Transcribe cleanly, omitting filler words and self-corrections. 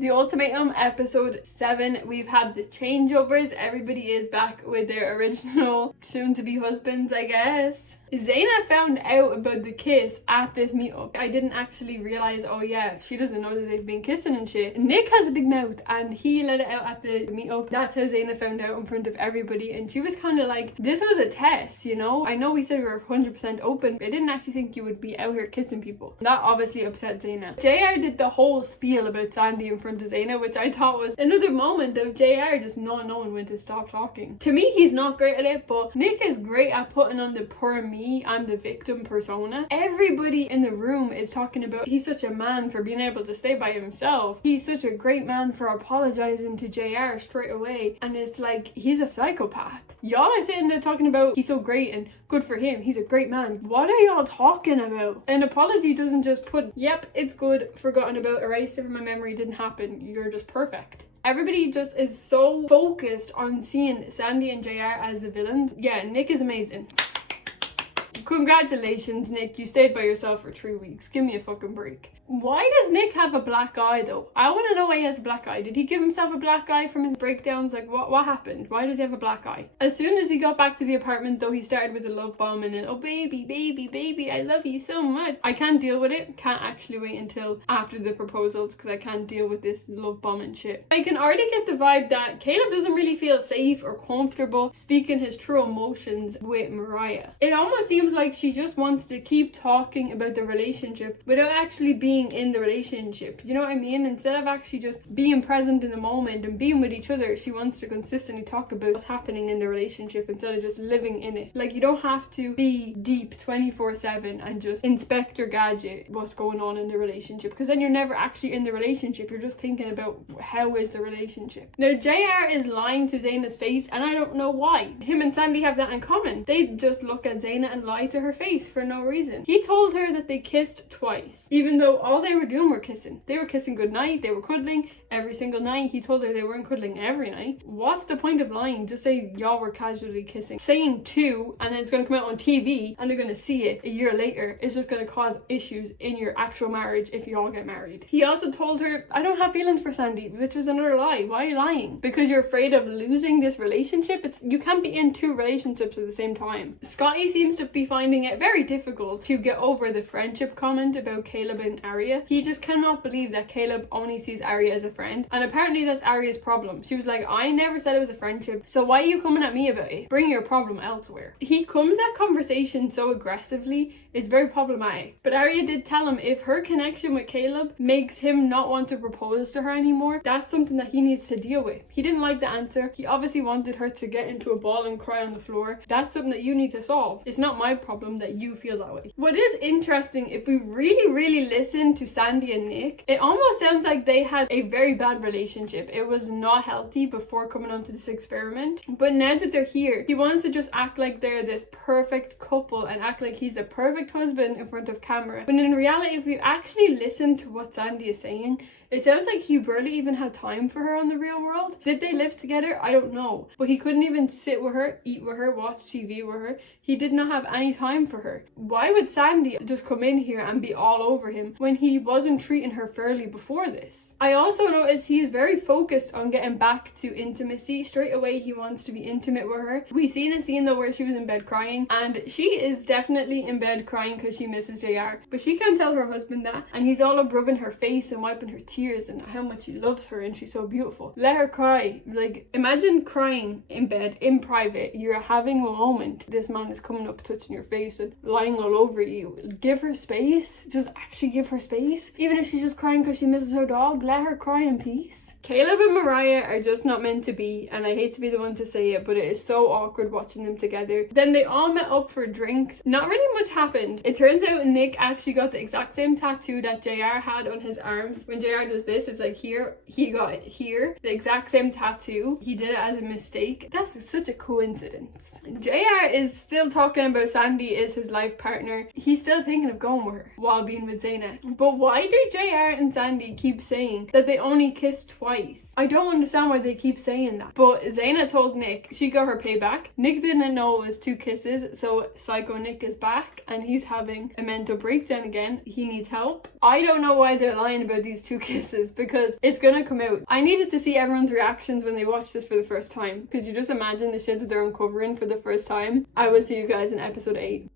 The Ultimatum episode 7. We've had the changeovers. Everybody is back with their original soon-to-be husbands, I guess. Zaina found out about the kiss at this meetup. I didn't actually realize, oh yeah, she doesn't know that they've been kissing and shit. Nick has a big mouth and he let it out at the meetup. That's how Zaina found out in front of everybody, and she was kind of like, this was a test, you know? I know we said we were 100% open, but I didn't actually think you would be out here kissing people. That obviously upset Zaina. JR did the whole spiel about Sandy in front of Zaina, which I thought was another moment of JR just not knowing when to stop talking. To me, he's not great at it, but Nick is great at putting on the poor me, I'm the victim persona. Everybody in the room is talking about he's such a man for being able to stay by himself. He's such a great man for apologizing to JR straight away. And it's like, he's a psychopath. Y'all are sitting there talking about he's so great and good for him, he's a great man. What are y'all talking about? An apology doesn't just put, yep, it's good, forgotten about, erased it from my memory, didn't happen, you're just perfect. Everybody just is so focused on seeing Sandy and JR as the villains. Yeah, Nick is amazing. Congratulations, Nick, you stayed by yourself for 3 weeks. Give me a fucking break. Why does Nick have a black eye though? I want to know why he has a black eye. Did he give himself a black eye from his breakdowns? Like what happened? Why does he have a black eye? As soon as he got back to the apartment though, he started with a love bomb and then, oh baby, baby, baby, I love you so much. I can't deal with it. Can't actually wait until after the proposals because I can't deal with this love bombing shit. I can already get the vibe that Caleb doesn't really feel safe or comfortable speaking his true emotions with Mariah. It almost seems like she just wants to keep talking about the relationship without actually being in the relationship, you know what I mean? Instead of actually just being present in the moment and being with each other, she wants to consistently talk about what's happening in the relationship instead of just living in it. Like, you don't have to be deep 24/7 and just Inspector Gadget what's going on in the relationship, because then you're never actually in the relationship, you're just thinking about how is the relationship. Now JR is lying to Zaina's face and I don't know why. Him and Sandy have that in common. They just look at Zaina and lie to her face for no reason. He told her that they kissed twice, even though all they were doing were kissing. They were kissing goodnight, they were cuddling every single night. He told her they weren't cuddling every night. What's the point of lying? Just say y'all were casually kissing. Saying two and then it's going to come out on TV and they're going to see it a year later is just going to cause issues in your actual marriage if you all get married. He also told her, I don't have feelings for Sandy, which was another lie. Why are you lying? Because you're afraid of losing this relationship? You can't be in two relationships at the same time. Scotty seems to be finding it very difficult to get over the friendship comment about Caleb and Arya. He just cannot believe that Caleb only sees Arya as a friend, and apparently that's Arya's problem. She was like, I never said it was a friendship, so why are you coming at me about it? Bring your problem elsewhere. He comes at conversation so aggressively, it's very problematic. But Arya did tell him if her connection with Caleb makes him not want to propose to her anymore, that's something that he needs to deal with. He didn't like the answer. He obviously wanted her to get into a ball and cry on the floor. That's something that you need to solve. It's not my problem that you feel that way. What is interesting, if we really listen to Sandy and Nick, it almost sounds like they had a very bad relationship. It was not healthy before coming onto this experiment. But now that they're here, he wants to just act like they're this perfect couple and act like he's the perfect husband in front of camera. But in reality, if you actually listen to what Sandy is saying, it sounds like he barely even had time for her on the real world. Did they live together? I don't know. But he couldn't even sit with her, eat with her, watch TV with her. He did not have any time for her. Why would Sandy just come in here and be all over him when he wasn't treating her fairly before this? I also noticed he is very focused on getting back to intimacy. Straight away he wants to be intimate with her. We seen a scene though where she was in bed crying, and she is definitely in bed crying because she misses JR. But she can't tell her husband that, and he's all up rubbing her face and wiping her tears and how much he loves her and she's so beautiful. Let her cry. Like, imagine crying in bed in private. You're having a moment. This man is coming up touching your face and lying all over you. Give her space. Just actually give her space. Even if she's just crying because she misses her dog, let her cry in peace. Caleb and Mariah are just not meant to be, and I hate to be the one to say it, but it is so awkward watching them together. Then they all met up for drinks. Not really much happened. It turns out Nick actually got the exact same tattoo that JR had on his arms. When JR does this, it's like here, he got it here. The exact same tattoo. He did it as a mistake. That's such a coincidence. JR is still talking about Sandy is his life partner. He's still thinking of going with her while being with Zaina. But why do JR and Sandy keep saying that they only kissed twice? I don't understand why they keep saying that. But Zaina told Nick she got her payback. Nick didn't know it was 2 kisses, so Psycho Nick is back and he's having a mental breakdown again. He needs help. I don't know why they're lying about these 2 kisses. this is, because it's gonna come out. I needed to see everyone's reactions when they watched this for the first time. Could you just imagine the shit that they're uncovering for the first time? I will see you guys in episode 8.